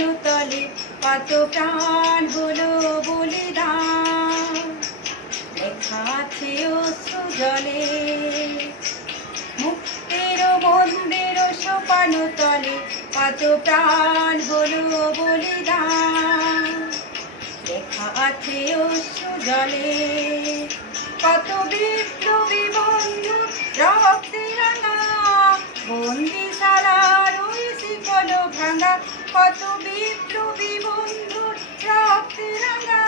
সোপানো তলে কত প্রাণ হলো বলিদান। লেখা আছে অশ্রু জলে মুক্তির মন্দির সোপানো তলে কত প্রাণ হলো বলিদান। লেখা আছে অশ্রু জলে কত বিপ্লবী বন্ধু রক্তে রাঙা বন্দিশালার ওই শিকল ভাঙা। কত বিপ্লবী বন্ধু রক্তে রাঙা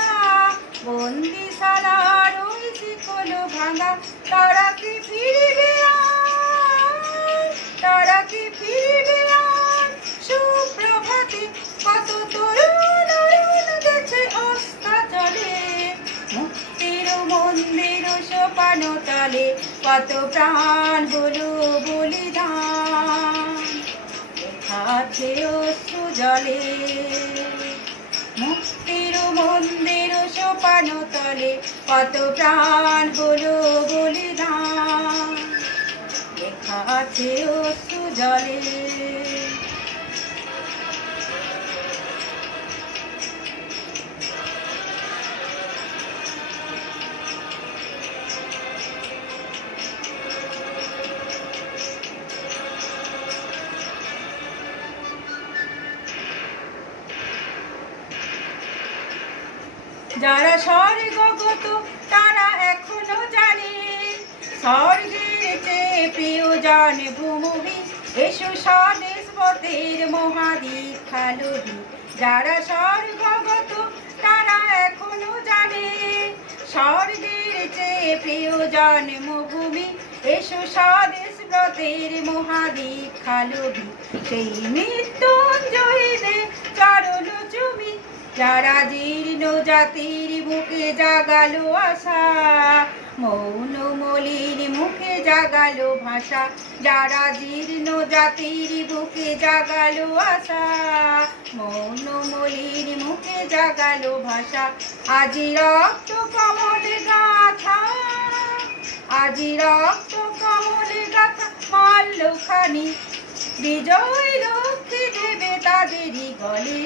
বন্দিশালার ওই শিকল ভাঙা। তারা কি ফিরবে তারা কি ফিরবে সুপ্রভাতে কত তরুণ গেছে অস্তাচলে মুক্তির মন্দির সোপানো তলে কত প্রাণ হলো বলিদান। লেখা আছে অশ্রু জলে মুক্তির মন্দির সোপানো তলে কত প্রাণ হলো বলিদান। লেখা আছে অশ্রু জলে। যারা স্বর্গগত তারা এখনো জানে স্বর্গের চেয়ে প্রিয় জানে ভূমি এসো স্বদেশ পথের মহাদীক্ষা লোভী। যারা স্বর্গগত তারা এখনো জানে স্বর্গের চেয়ে প্রিয় জন্মভূমি এসো স্বদেশ ব্রতের মহাদীক্ষা লোভী। সেই মৃত্যুঞ্জয়ীদের চরণ চুমি যারা জীর্ণ জাতির বুকে জাগালো আশা মৌন মলিন মুখে জাগালো ভাষা। যারা জীর্ণ জাতির বুকে জাগালো আশা মৌন মলিন মুখে জাগালো ভাষা। আজি রক্ত কমলে গাথা আজি রক্ত কমলে গাথা মাল্যখানি বিজয় লক্ষ্মী দেবে তাদেরই গলে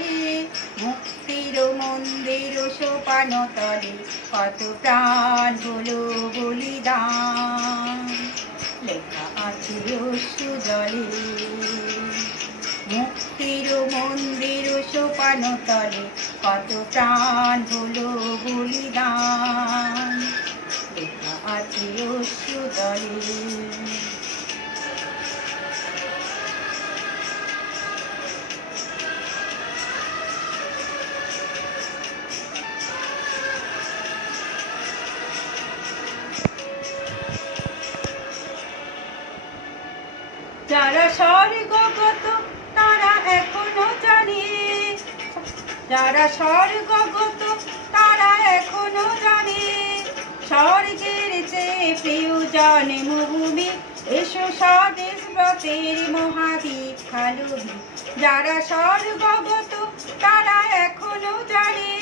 মুক্তির মন্দির সোপানো তলে কত প্রাণ হলো বলিদান। লেখা আছে অশ্রু জলে মুক্তির মন্দির সোপানো তলে কত প্রাণ হলো বলিদান। লেখা আছে অশ্রু জলে। যারা স্বর্গগত তারা এখনো জানে যারা স্বর্গগত তারা এখনো জানে স্বর্গের চেয়ে প্রিয় জন্মভূমি এসো স্বদেশ ব্রতের মহাদীক্ষা লোভী। যারা স্বর্গগত তারা এখনো জানে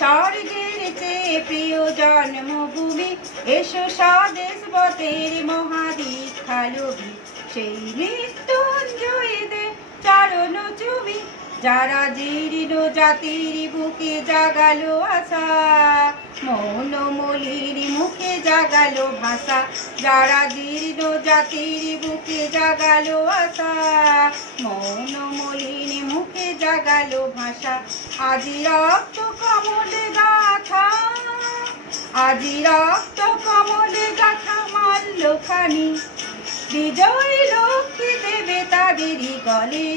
স্বর্গের চেয়ে প্রিয় জন্মভূমি এসো স্বদেশ ব্রতের মহাদীক্ষা লোভী। সেই মৃত্যুঞ্জয়ীদের চরণ চুমি যারা জীর্ণ জাতির বুকে জাগালো আশা মৌন মলির মুখে জাগালো ভাষা। যারা জীর্ণ জাতির বুকে জাগালো আশা মৌন মলির মুখে জাগালো ভাষা। আজি রক্ত কমলে গাথা আজি রক্ত কমলে গাথা মাল্যখানি বিজয় লক্ষ্মী দেবে তাদেরই গলে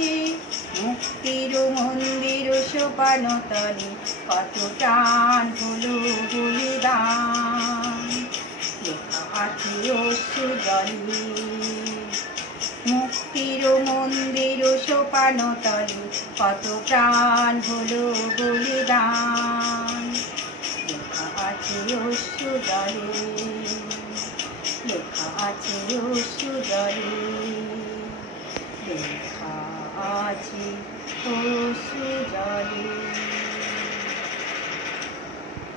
মুক্তির মন্দির সোপানো তলে কত প্রাণ হলো বলিদান। লেখা আছে অশ্রু জলে মুক্তির মন্দির সোপানো তলে কত প্রাণ হলো বলিদান। লেখা আছে অশ্রু জলে লেখা আছে অশ্রু জলে লেখা আছে অশ্রু জলে।